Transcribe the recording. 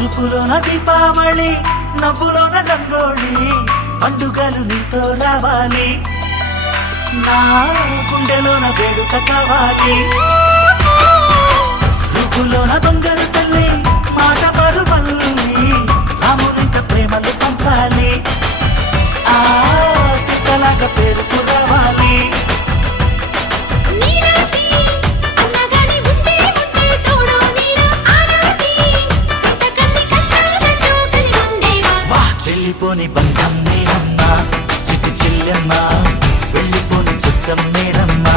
చూపులోన దీపావళి నవ్వులోన రంగోళి పండుగలు నీతో రావాలి నా గుండెలోన వేడుక కావాలి రూపులోన దొంగలు తల్లి మాట పరుమల్లి రామునింట ప్రేమలు పంచాలి ఆ సీతలాగా పేరుకు రావాలి వెళ్ళిపోని బంధం మీరమ్మా చిట్టి చెల్లెమ్మా వెళ్ళిపోని చిత్తం మీరమ్మా